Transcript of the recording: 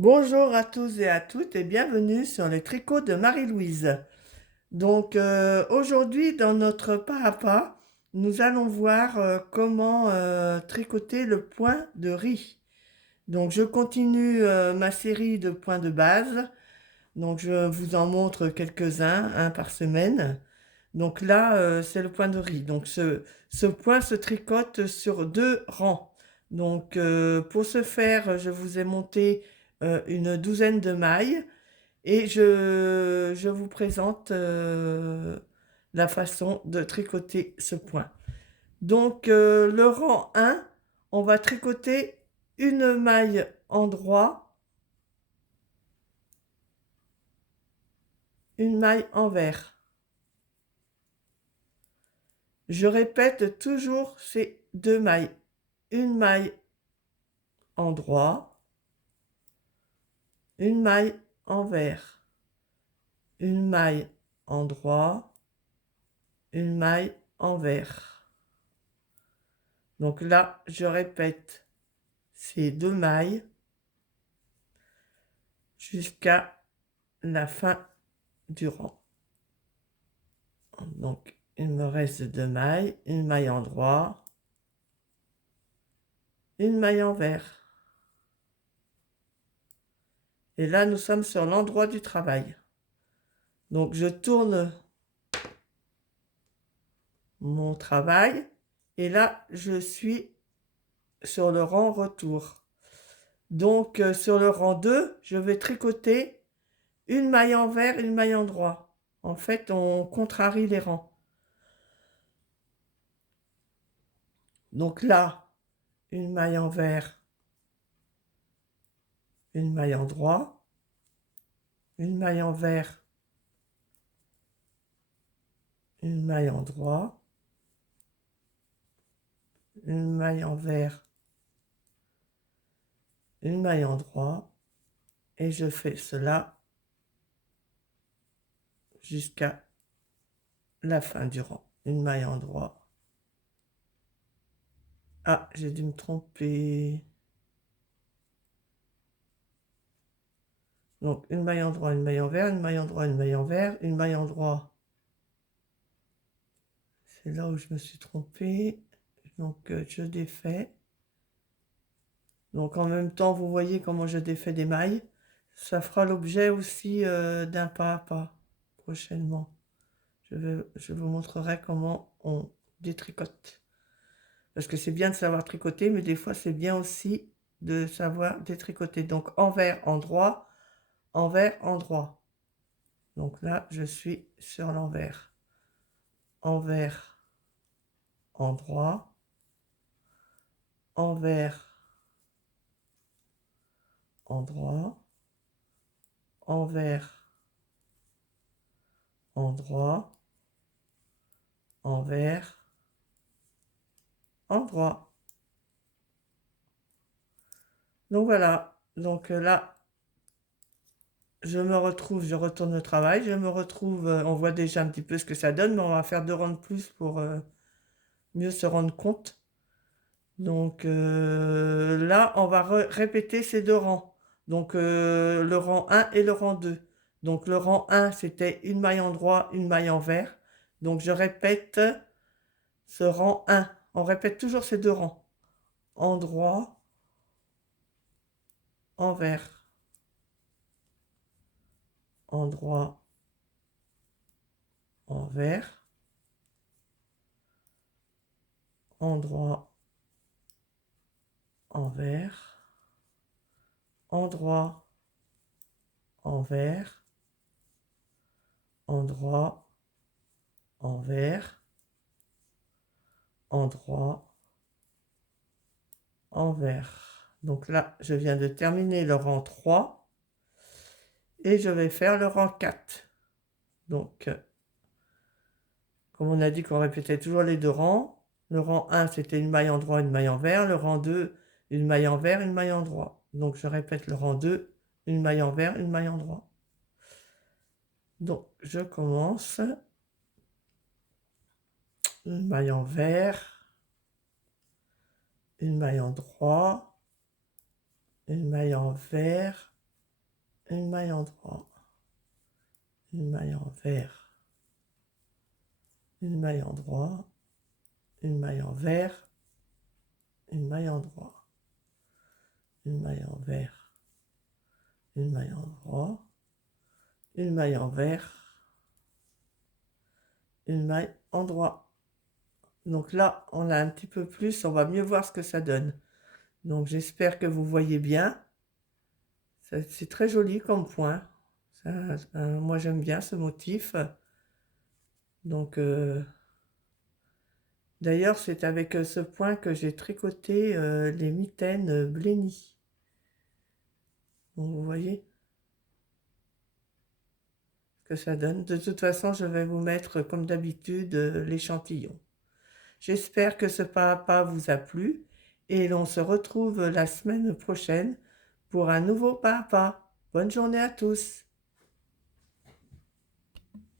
Bonjour à tous et à toutes et bienvenue sur les tricots de Marie-Louise. Aujourd'hui dans notre pas à pas, nous allons voir comment tricoter le point de riz. Donc je continue ma série de points de base. Donc je vous en montre quelques-uns, un par semaine. Donc là, c'est le point de riz. Ce point se tricote sur deux rangs. Pour ce faire, je vous ai monté une douzaine de mailles et je vous présente la façon de tricoter ce point. Le rang 1, on va tricoter une maille en droit, une maille envers. Je répète toujours ces deux mailles. Une maille en droit, une maille envers, une maille en droit, une maille envers. Donc là, je répète ces deux mailles jusqu'à la fin du rang. Donc, il me reste deux mailles, une maille en droit, une maille envers. Et là, nous sommes sur l'endroit du travail. Donc, je tourne mon travail et là, je suis sur le rang retour. Sur le rang 2, je vais tricoter une maille envers, une maille en droit. En fait, on contrarie les rangs. Donc là, une maille envers, une maille en droit, une maille envers, une maille en droit, une maille envers, une maille en droit, et je fais cela jusqu'à la fin du rang. Une maille en droit. Ah, j'ai dû me tromper. Donc, une maille en droit, une maille envers, une maille en droit, une maille envers, une maille en droit. C'est là où je me suis trompée. Je défais. Donc, en même temps, vous voyez comment je défais des mailles. Ça fera l'objet aussi d'un pas à pas prochainement. Je vous montrerai comment on détricote. Parce que c'est bien de savoir tricoter, mais des fois, c'est bien aussi de savoir détricoter. Donc, envers, en droit, envers, en droit. Donc là, je suis sur l'envers. Envers, en droit, envers, en droit, envers, en droit, envers, en droit. Donc voilà, là, je me retrouve, je retourne au travail, je me retrouve, on voit déjà un petit peu ce que ça donne, mais on va faire deux rangs de plus pour mieux se rendre compte. Là, on va répéter ces deux rangs. Le rang 1 et le rang 2. Donc le rang 1, c'était une maille en droit, une maille envers. Donc je répète ce rang 1. On répète toujours ces deux rangs. En droit, envers, en droit, envers, en droit, envers, en droit, envers, en droit, envers, en droit, envers. Donc là, je viens de terminer le rang 3 et je vais faire le rang 4. Donc, comme on a dit qu'on répétait toujours les deux rangs, le rang 1, c'était une maille en droit, une maille envers. Le rang 2, une maille envers, une maille en droit. Donc, je répète le rang 2, une maille envers, une maille en droit. Donc, je commence. Une maille envers, une maille en droit, une maille envers, une maille en droit, une maille en vert, une maille en droit, une maille en vert, une maille en droit, une maille en vert, une maille en droit, une maille en vert, une maille en droit. Donc là, on a un petit peu plus, on va mieux voir ce que ça donne. Donc j'espère que vous voyez bien. C'est très joli comme point. Moi j'aime bien ce motif. Donc d'ailleurs c'est avec ce point que j'ai tricoté les mitaines Blenny. Donc vous voyez ce que ça donne. De toute façon je vais vous mettre comme d'habitude l'échantillon. J'espère que ce pas à pas vous a plu et l'on se retrouve la semaine prochaine pour un nouveau pas à pas. Bonne journée à tous.